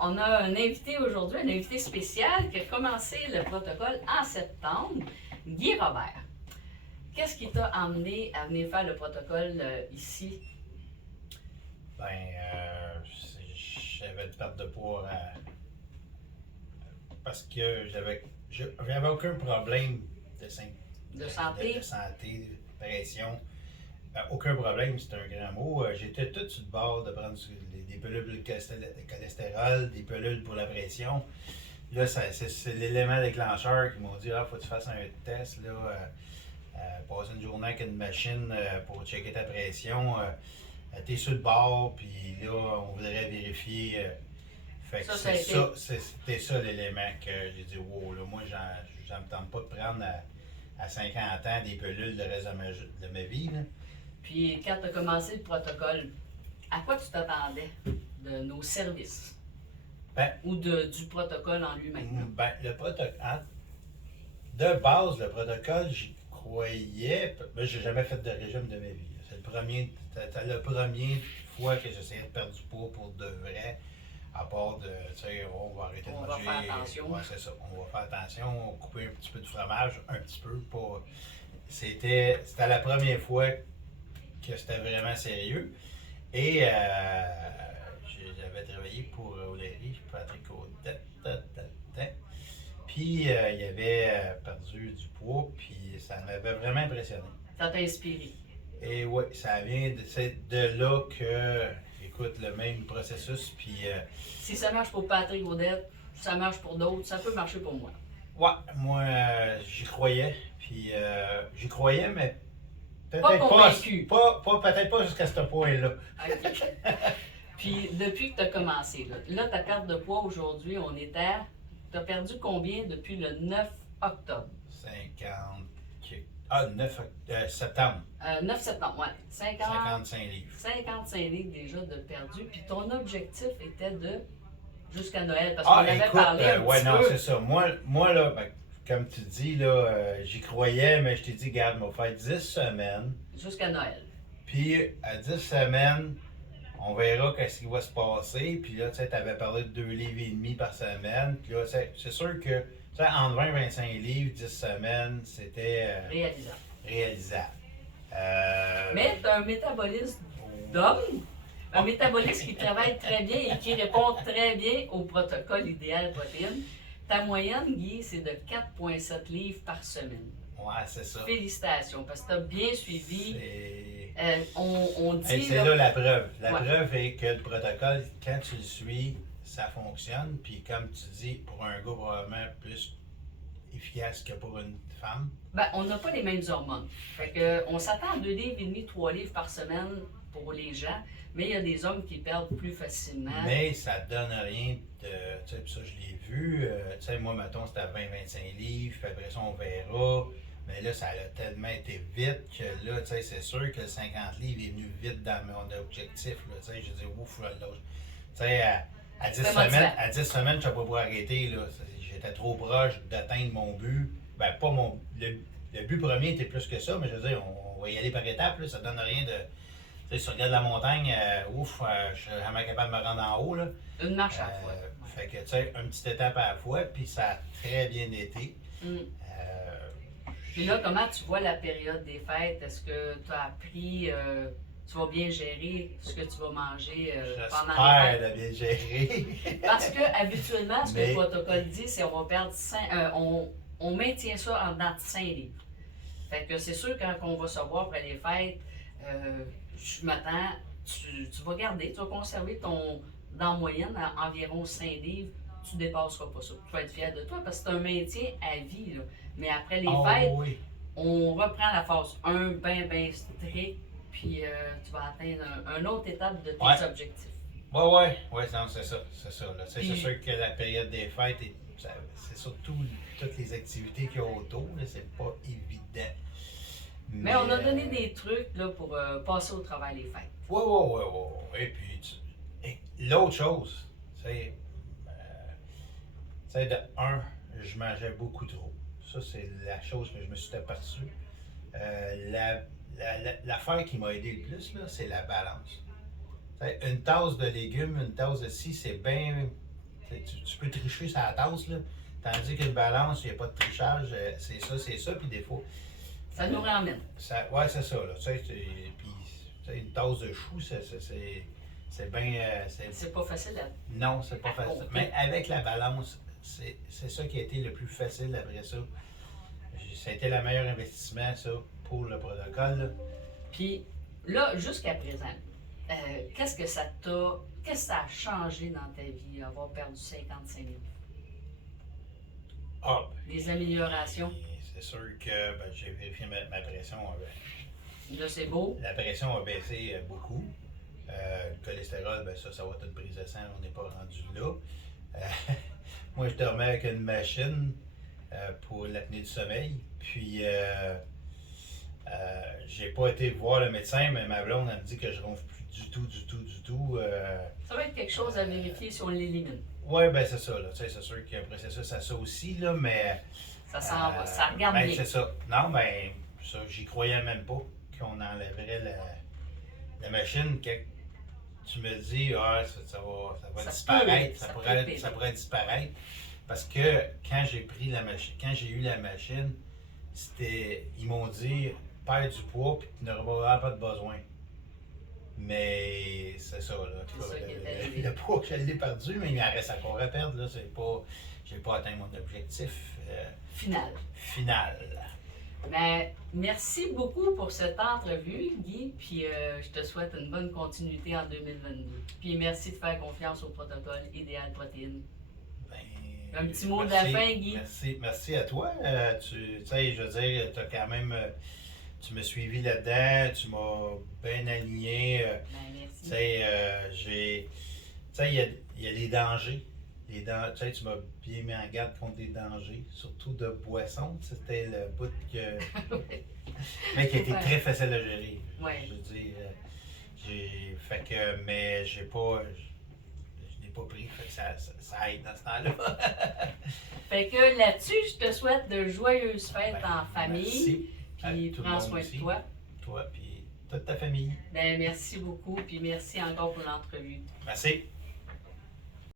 on a un invité aujourd'hui, un invité spécial qui a commencé le protocole en septembre, Guy Robert. Qu'est-ce qui t'a amené à venir faire le protocole ici? J'avais une perte de poids parce que j'avais aucun problème de santé. De santé, de pression. Aucun problème, c'est un grand mot. J'étais tout sur le bord de prendre des pilules pour le cholestérol, des pilules pour la pression. Là, c'est l'élément déclencheur qui m'ont dit faut que tu fasses un test. Passer une journée avec une machine pour checker ta pression. T'es sur le bord, puis là, on voudrait vérifier. Fait que c'était ça l'élément que j'ai dit wow, là, moi, j'en me tente pas de prendre à 50 ans des pilules le reste de ma vie. Là. Puis quand tu as commencé le protocole, à quoi tu t'attendais de nos services? Ou du protocole en lui-même? Le protocole, de base, le protocole, j'y croyais. J'ai jamais fait de régime de ma vie. C'est le premier fois que j'essayais de perdre du poids pour de vrai. À part de, tu sais, on va arrêter de manger. On va faire attention. Ouais, c'est ça. On va faire attention, couper un petit peu de fromage, un petit peu. Pas. C'était la première fois que c'était vraiment sérieux. Et j'avais travaillé pour O'Leary, Patrick Audette. Puis il avait perdu du poids, puis ça m'avait vraiment impressionné. Ça t'a inspiré? Et oui, c'est de là que, écoute, le même processus, puis... si ça marche pour Patrick Audette, ça marche pour d'autres, ça peut marcher pour moi. Ouais, moi, j'y croyais, puis mais peut-être pas jusqu'à ce point-là. Okay. Puis depuis que tu as commencé, là, ta perte de poids aujourd'hui, on est à... Tu as perdu combien depuis le 9 octobre? 9 septembre. 9 septembre, oui. 55 livres. 55 livres déjà de perdu. Puis ton objectif était de jusqu'à Noël, parce qu'on avait parlé un petit peu. Non, c'est ça. Moi là, comme tu dis, là, j'y croyais, mais je t'ai dit, regarde, on va faire 10 semaines. Jusqu'à Noël. Puis à 10 semaines, on verra qu'est-ce qui va se passer. Puis là, tu sais, tu avais parlé de 2 livres et demi par semaine. Puis là, c'est sûr que, tu sais, entre 20 et 25 livres, 10 semaines, c'était réalisable. Mais tu as un métabolisme d'homme, un métabolisme qui travaille très bien et qui répond très bien au protocole idéal protéine. Ta moyenne, Guy, c'est de 4,7 livres par semaine. Ouais, c'est ça. Félicitations, parce que tu as bien suivi. On dit. C'est là la preuve. La preuve est que le protocole, quand tu le suis, ça fonctionne. Puis comme tu dis, pour un gars, probablement plus efficace que pour une femme. On n'a pas les mêmes hormones. Fait que, on s'attend à 2 livres et demi, 3 livres par semaine pour les gens, mais il y a des hommes qui perdent plus facilement. Mais ça donne rien de. Tu sais, ça, je l'ai vu. Tu sais, moi, mettons, c'était à 20-25 livres, puis après ça, on verra. Mais là, ça a tellement été vite que là, tu sais, c'est sûr que le 50 livres est venu vite dans mon objectif. Tu sais, je dis, ouf, là. Tu sais, à 10 semaines, je ne sais pas pour arrêter. Là. J'étais trop proche d'atteindre mon but. Pas mon. Le but premier était plus que ça, mais je veux dire, on va y aller par étapes. Là, ça donne rien de. Tu sais, si tu regardes la montagne, je suis jamais capable de me rendre en haut. Là. Une marche à la fois. Fait que, tu sais, une petite étape à la fois, puis ça a très bien été. Puis là, comment tu vois la période des fêtes? Est-ce que tu as appris, tu vas bien gérer ce que tu vas manger pendant les fêtes? J'espère de bien gérer. Parce que habituellement, ce que le protocole dit, c'est qu'on va perdre 5, on maintient ça en dedans de 5 livres. Fait que c'est sûr, quand on va se voir après les fêtes, je m'attends, tu vas garder, tu vas conserver dans moyenne environ 5 livres. Tu ne dépasseras pas ça. Tu vas être fier de toi parce que c'est un maintien à vie. Là. Mais après les fêtes, on reprend la phase 1 bien strict, puis tu vas atteindre une autre étape de tes objectifs. Oui, c'est ça. C'est sûr que la période des fêtes, c'est surtout toutes les activités qu'il y a autour, c'est pas évident. Mais on a donné des trucs là, pour passer au travail les fêtes. Oui. Et puis, l'autre chose, c'est de un, je mangeais beaucoup trop. Ça, c'est la chose que je me suis aperçu. L'affaire qui m'a aidé le plus, là, c'est la balance. Une tasse de légumes, une tasse de ci, c'est bien Tu peux tricher sur la tasse, là. Tandis que le balance, il n'y a pas de trichage, c'est ça, puis des fois. Ça nous ramène. Ouais, c'est ça, là. Tu sais, puis une tasse de chou, c'est bien. C'est pas facile à. Non, c'est pas facile. Mais avec la balance, c'est ça qui a été le plus facile après ça. Ça a été le meilleur investissement, ça, pour le protocole, là. Puis là, jusqu'à présent, qu'est-ce que ça a changé dans ta vie, avoir perdu 55 000? Ah, Des améliorations? C'est sûr que j'ai vérifié ma pression. Là, c'est beau. La pression a baissé beaucoup. Le cholestérol, ça va toute prise de sang, on n'est pas rendu là. Moi, je dormais avec une machine pour l'apnée du sommeil. Puis, j'ai pas été voir le médecin, mais ma blonde, elle me dit que je ronfle plus du tout. Ça va être quelque chose à vérifier si on l'élimine. Oui, c'est ça. Là. C'est sûr qu'il y a un processus à ça aussi, là, mais. Ça s'en va, ça regarde bien. C'est ça. Non, ça, j'y croyais même pas qu'on enlèverait la machine. Que tu me dis, ça va disparaître, ça pourrait disparaître. Parce que quand j'ai pris la machine, quand j'ai eu la machine, ils m'ont dit, perds du poids, puis tu n'auras vraiment pas de besoin. Mais c'est ça, là. Le poids, je l'ai perdu, mais il m'en reste encore à perdre, là. J'ai pas atteint mon objectif final. Ben, merci beaucoup pour cette entrevue, Guy, puis je te souhaite une bonne continuité en 2022. Puis merci de faire confiance au protocole Idéal Protéines. Un petit mot de la fin, Guy. Merci à toi. Tu sais, je veux dire, tu as quand même. Tu m'as suivi là-dedans, tu m'as bien aligné. Merci. Tu sais, il y a les dangers. Tu sais, tu m'as bien mis en garde contre les dangers, surtout de boisson. C'était le bout que. Mais qui a été très facile à gérer. Ouais. Je veux dire, mais je n'ai pas pris, fait que ça aide dans ce temps-là. Fait que là-dessus, je te souhaite de joyeuses fêtes en famille. Merci. Puis prends soin de toi. Toi, puis toute ta famille. Ben, merci beaucoup, puis merci encore pour l'entrevue. Merci.